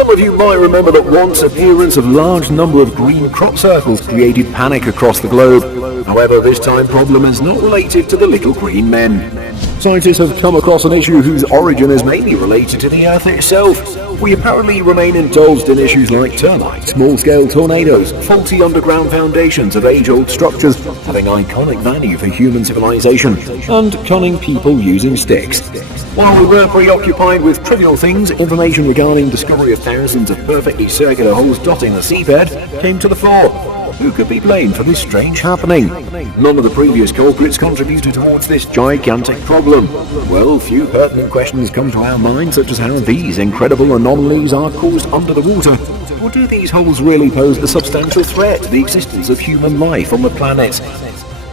Some of you might remember that once appearance of large number of green crop circles created panic across the globe. However, this time problem is not related to the little green men. Scientists have come across an issue whose origin is mainly related to the Earth itself. We apparently remain indulged in issues like termites, small-scale tornadoes, faulty underground foundations of age-old structures having iconic value for human civilization, and cunning people using sticks. While we were preoccupied with trivial things, information regarding discovery of thousands of perfectly circular holes dotting the seabed came to the fore. Who could be blamed for this strange happening? None of the previous culprits contributed towards this gigantic problem. Well, few pertinent questions come to our mind, such as how these incredible anomalies are caused under the water. Or do these holes really pose a substantial threat to the existence of human life on the planet?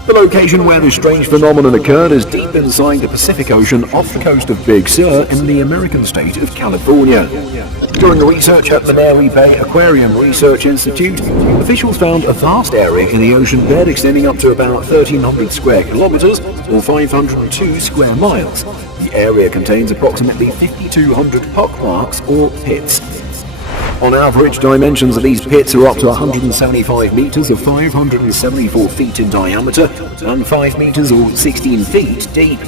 The location where this strange phenomenon occurred is deep inside the Pacific Ocean off the coast of Big Sur in the American state of California. During research at the Menai Bay Aquarium Research Institute, officials found a vast area in the ocean bed extending up to about 1,300 square kilometers or 502 square miles. The area contains approximately 5,200 pockmarks or pits. On average, dimensions of these pits are up to 175 meters or 574 feet in diameter and 5 meters or 16 feet deep.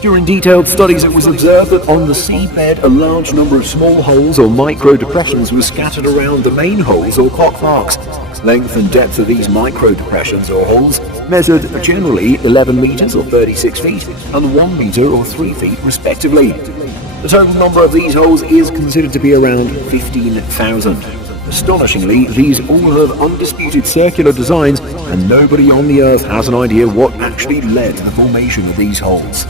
During detailed studies, it was observed that on the seabed a large number of small holes or micro depressions were scattered around the main holes or pockmarks. Length and depth of these micro depressions or holes measured generally 11 meters or 36 feet and 1 meter or 3 feet respectively. The total number of these holes is considered to be around 15,000. Astonishingly, these all have undisputed circular designs, and nobody on the Earth has an idea what actually led to the formation of these holes.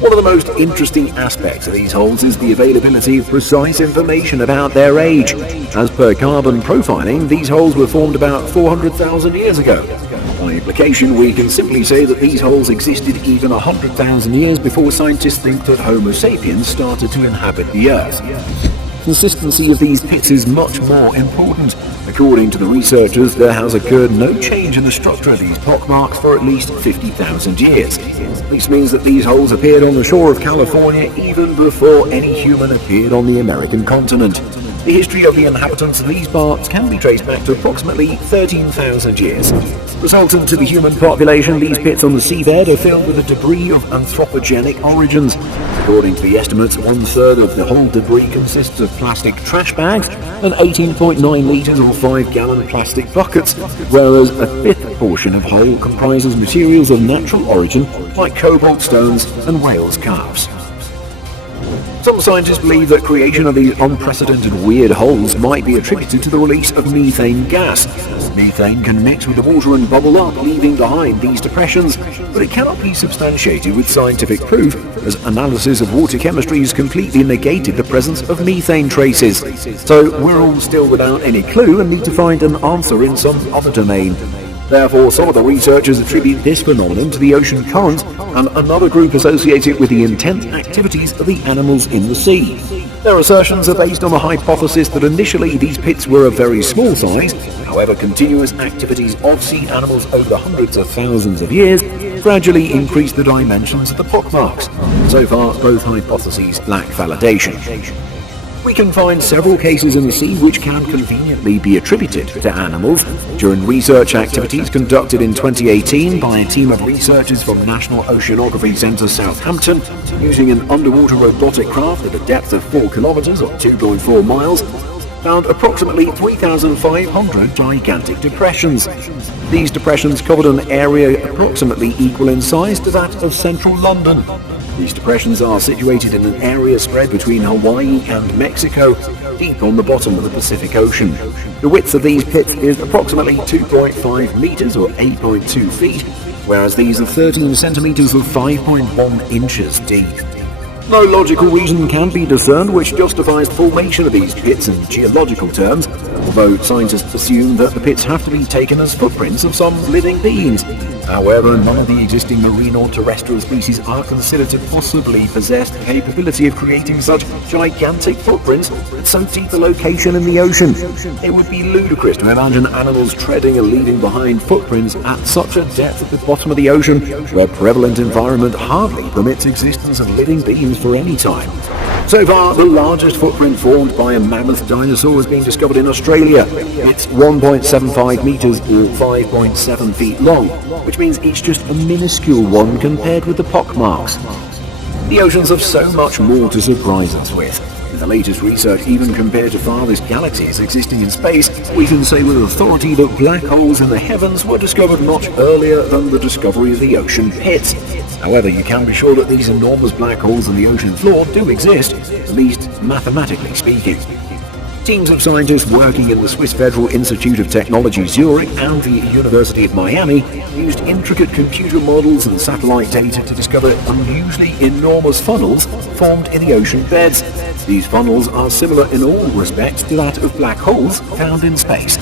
One of the most interesting aspects of these holes is the availability of precise information about their age. As per carbon profiling, these holes were formed about 400,000 years ago. By implication, we can simply say that these holes existed even 100,000 years before scientists think that Homo sapiens started to inhabit the Earth. Consistency of these pits is much more important. According to the researchers, there has occurred no change in the structure of these pockmarks for at least 50,000 years. This means that these holes appeared on the shore of California even before any human appeared on the American continent. The history of the inhabitants of these parts can be traced back to approximately 13,000 years. Resultant to the human population, these pits on the seabed are filled with the debris of anthropogenic origins. According to the estimates, 1/3 of the whole debris consists of plastic trash bags and 18.9 litres or 5-gallon plastic buckets, whereas a fifth portion of hull comprises materials of natural origin like cobalt stones and whales' calves. Some scientists believe that creation of these unprecedented weird holes might be attributed to the release of methane gas. Methane can mix with the water and bubble up, leaving behind these depressions, but it cannot be substantiated with scientific proof, as analysis of water chemistry has completely negated the presence of methane traces. So we're all still without any clue and need to find an answer in some other domain. Therefore, some of the researchers attribute this phenomenon to the ocean current, and another group associate it with the intense activities of the animals in the sea. Their assertions are based on the hypothesis that initially these pits were of very small size. However, continuous activities of sea animals over the hundreds of thousands of years gradually increased the dimensions of the pockmarks. So far, both hypotheses lack validation. We can find several cases in the sea which can conveniently be attributed to animals. During research activities conducted in 2018 by a team of researchers from National Oceanography Centre Southampton, using an underwater robotic craft at a depth of 4 kilometers or 2.4 miles, found approximately 3,500 gigantic depressions. These depressions covered an area approximately equal in size to that of central London. These depressions are situated in an area spread between Hawaii and Mexico, deep on the bottom of the Pacific Ocean. The width of these pits is approximately 2.5 meters or 8.2 feet, whereas these are 13 centimeters or 5.1 inches deep. No logical reason can be discerned which justifies the formation of these pits in geological terms, although scientists assume that the pits have to be taken as footprints of some living beings. However, none of the existing marine or terrestrial species are considered to possibly possess the capability of creating such gigantic footprints at so deep a location in the ocean. It would be ludicrous to imagine animals treading and leaving behind footprints at such a depth at the bottom of the ocean, where prevalent environment hardly permits existence of living beings for any time. So far, the largest footprint formed by a mammoth dinosaur has been discovered in Australia. It's 1.75 meters or 5.7 feet long, which means it's just a minuscule one compared with the pockmarks. The oceans have so much more to surprise us with. In the latest research, even compared to farthest galaxies existing in space, we can say with authority that black holes in the heavens were discovered much earlier than the discovery of the ocean pits. However, you can be sure that these enormous black holes in the ocean floor do exist, at least mathematically speaking. Teams of scientists working in the Swiss Federal Institute of Technology Zurich and the University of Miami used intricate computer models and satellite data to discover unusually enormous funnels formed in the ocean beds. These funnels are similar in all respects to that of black holes found in space.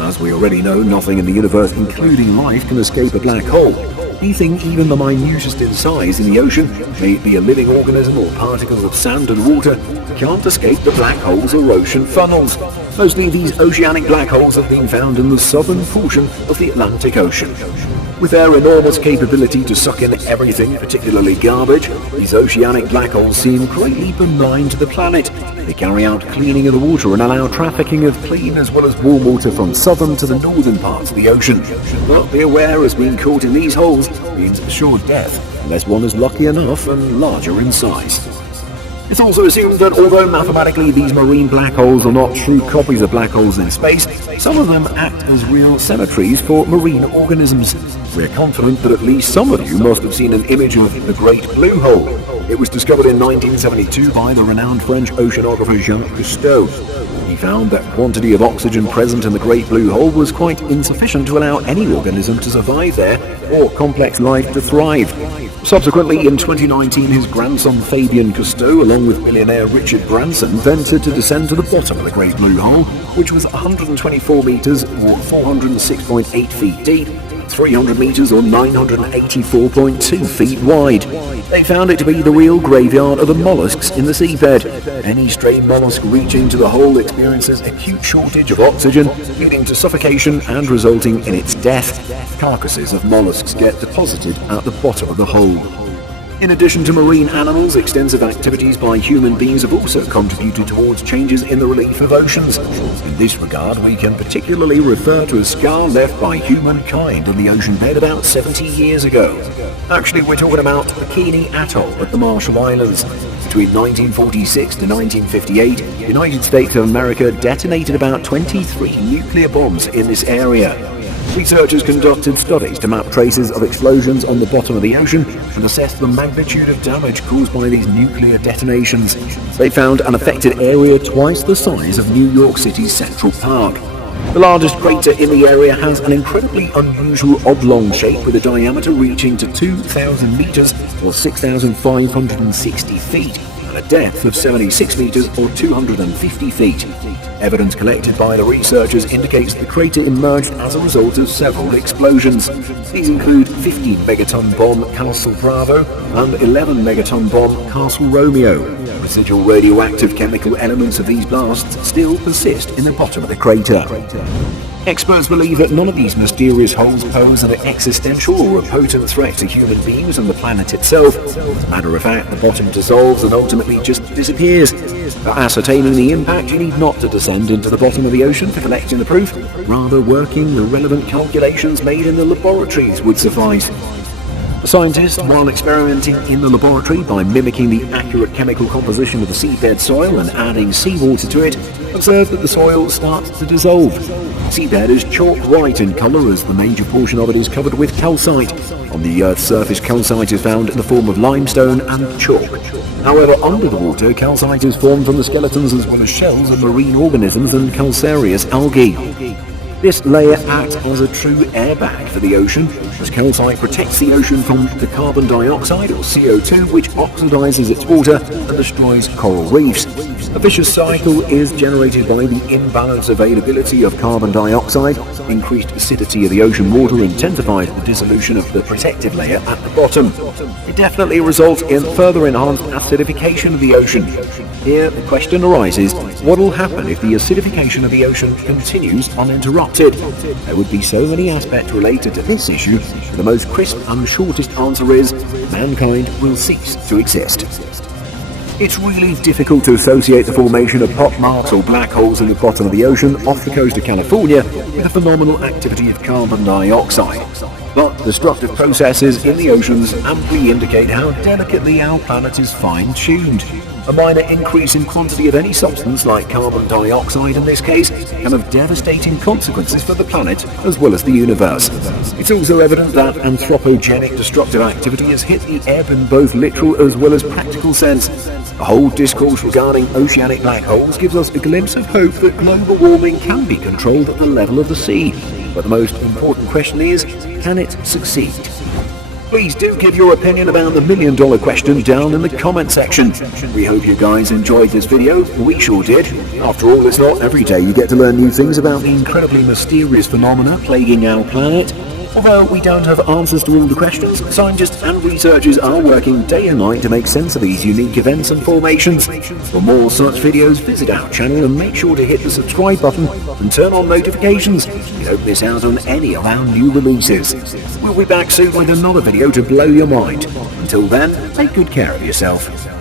As we already know, nothing in the universe, including life, can escape a black hole. Anything even the minutest in size in the ocean, may it be a living organism or particles of sand and water, can't escape the black holes or ocean funnels. Mostly these oceanic black holes have been found in the southern portion of the Atlantic Ocean. With their enormous capability to suck in everything, particularly garbage, these oceanic black holes seem greatly benign to the planet. They carry out cleaning of the water and allow trafficking of clean as well as warm water from southern to the northern parts of the ocean. But be aware, as being caught in these holes means assured death, unless one is lucky enough and larger in size. It's also assumed that although mathematically these marine black holes are not true copies of black holes in space, some of them act as real cemeteries for marine organisms. We're confident that at least some of you must have seen an image of the Great Blue Hole. It was discovered in 1972 by the renowned French oceanographer Jacques Cousteau. He found that quantity of oxygen present in the Great Blue Hole was quite insufficient to allow any organism to survive there or complex life to thrive. Subsequently, in 2019, his grandson Fabien Cousteau, along with billionaire Richard Branson, ventured to descend to the bottom of the Great Blue Hole, which was 124 meters or 406.8 feet deep, 300 meters or 984.2 feet wide. They found it to be the real graveyard of the mollusks in the seabed. Any stray mollusk reaching to the hole experiences acute shortage of oxygen, leading to suffocation and resulting in its death. Carcasses of mollusks get deposited at the bottom of the hole. In addition to marine animals, extensive activities by human beings have also contributed towards changes in the relief of oceans. In this regard, we can particularly refer to a scar left by humankind in the ocean bed about 70 years ago. Actually, we're talking about Bikini Atoll at the Marshall Islands. Between 1946 to 1958, the United States of America detonated about 23 nuclear bombs in this area. Researchers conducted studies to map traces of explosions on the bottom of the ocean and assess the magnitude of damage caused by these nuclear detonations. They found an affected area twice the size of New York City's Central Park. The largest crater in the area has an incredibly unusual oblong shape with a diameter reaching to 2,000 meters or 6,560 feet. A depth of 76 meters or 250 feet. Evidence collected by the researchers indicates the crater emerged as a result of several explosions. These include 15 megaton bomb Castle Bravo and 11 megaton bomb Castle Romeo. Residual radioactive chemical elements of these blasts still persist in the bottom of the crater. Experts believe that none of these mysterious holes pose an existential or a potent threat to human beings and the planet itself. As a matter of fact, the bottom dissolves and ultimately just disappears. For ascertaining the impact, you need not to descend into the bottom of the ocean for collecting the proof. Rather, working the relevant calculations made in the laboratories would suffice. Scientists, while experimenting in the laboratory by mimicking the accurate chemical composition of the seabed soil and adding seawater to it, observed that the soil starts to dissolve. Seabed is chalk white in colour as the major portion of it is covered with calcite. On the Earth's surface, calcite is found in the form of limestone and chalk. However, under the water, calcite is formed from the skeletons as well as shells of marine organisms and calcareous algae. This layer acts as a true airbag for the ocean, as calcite protects the ocean from the carbon dioxide or CO2, which oxidizes its water and destroys coral reefs. A vicious cycle is generated by the imbalanced availability of carbon dioxide. Increased acidity of the ocean water intensifies the dissolution of the protective layer at the bottom. It definitely results in further enhanced acidification of the ocean. Here the question arises, what will happen if the acidification of the ocean continues uninterrupted? There would be so many aspects related to this issue. The most crisp and shortest answer is, mankind will cease to exist. It's really difficult to associate the formation of pop marks or black holes in the bottom of the ocean off the coast of California with the phenomenal activity of carbon dioxide. But destructive processes in the oceans amply indicate how delicately our planet is fine-tuned. A minor increase in quantity of any substance, like carbon dioxide in this case, can have devastating consequences for the planet as well as the universe. It's also evident that anthropogenic destructive activity has hit the ebb in both literal as well as practical sense. The whole discourse regarding oceanic black holes gives us a glimpse of hope that global warming can be controlled at the level of the sea. But the most important question is, can it succeed? Please do give your opinion about the $1 million question down in the comment section. We hope you guys enjoyed this video. We sure did. After all, it's not every day you get to learn new things about the incredibly mysterious phenomena plaguing our planet. Although we don't have answers to all the questions, scientists and researchers are working day and night to make sense of these unique events and formations. For more such videos, visit our channel and make sure to hit the subscribe button and turn on notifications so you don't miss out on any of our new releases. We'll be back soon with another video to blow your mind. Until then, take good care of yourself.